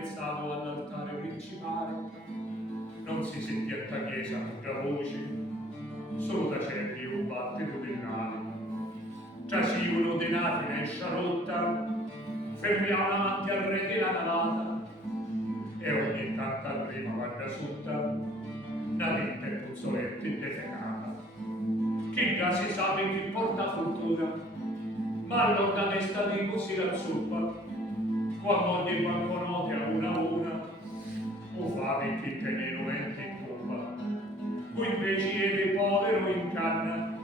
innalzato all'altare principale. Non si sentì a chiesa pura voce, solo da cervi un battito dell'ale. Trasivano dei nati in sciarotta, fermiamo avanti al re della navata, e ogni tanto al prima guarda sutta, una detta e puzzoletta indefecata. Chi già si sa chi porta fortuna, ma allora testa di così la zuppa, quando ogni banconote a una, o fame chi te ne noventi in coppa, cui invece è povero in canna,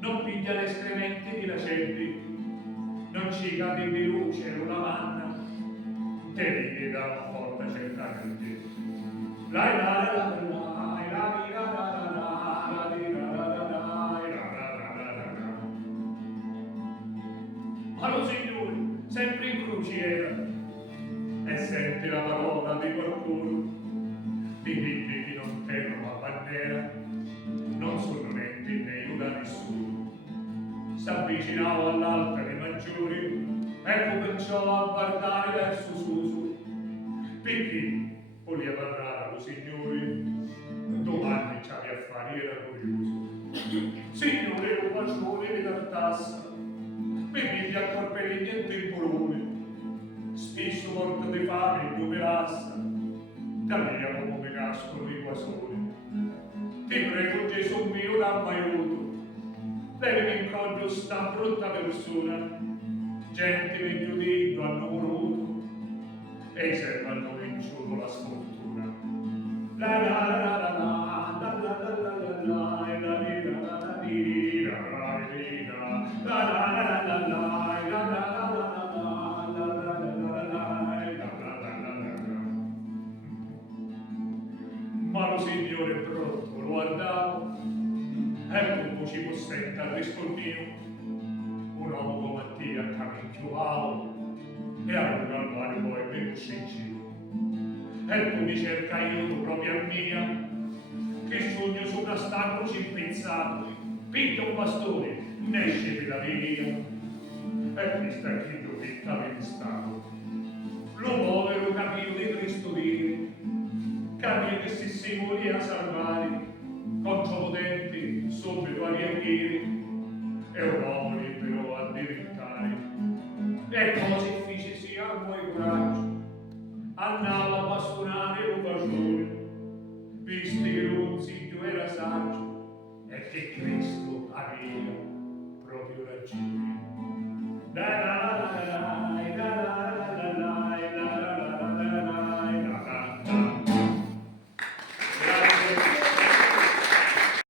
non piglia le escrementi di lacetti, non ci cade di luce una manna, te ride da una porta certamente. La la la la ma lo Signore sempre in crociera e sente la parola di qualcuno, di quelli che non tengono la bandiera, non sono netti né aiuta nessuno. S'avvicinava all'altare maggiore e cominciò a guardare verso Suso, perché voleva parlare allo Signore, domani c'avi affari, era curioso. Signore, un bacione mi tartassa, mi piglia a colpire niente il polone, spesso morto di fame e numerassa, da via come mi cascono i guasoni. Ti prego Gesù mio, dammi aiuto, lei mi incontro sta brutta persona, gente mi giudicano hanno voluto, e servano vinciuto la sfortuna. La la la la la la la la la la la la la ma lo Signore pronto lo guardava, ecco come ci possetta il rispondino, un uomo come Mattia camminchiuvavo e allora al mare poi mi uscicino. Ecco mi cerca io propria mia, che sogno su una stanco cimpizzato, picchia un bastone, ne esce da via, e questa è chi lo picca in stato. Lo povero capito di Cristo dire, capire che si morì a salvare, con potenti subito a riempire, e un uomo libero a diventare. E così fece sia un buon coraggio, andava a bastonare un bacione,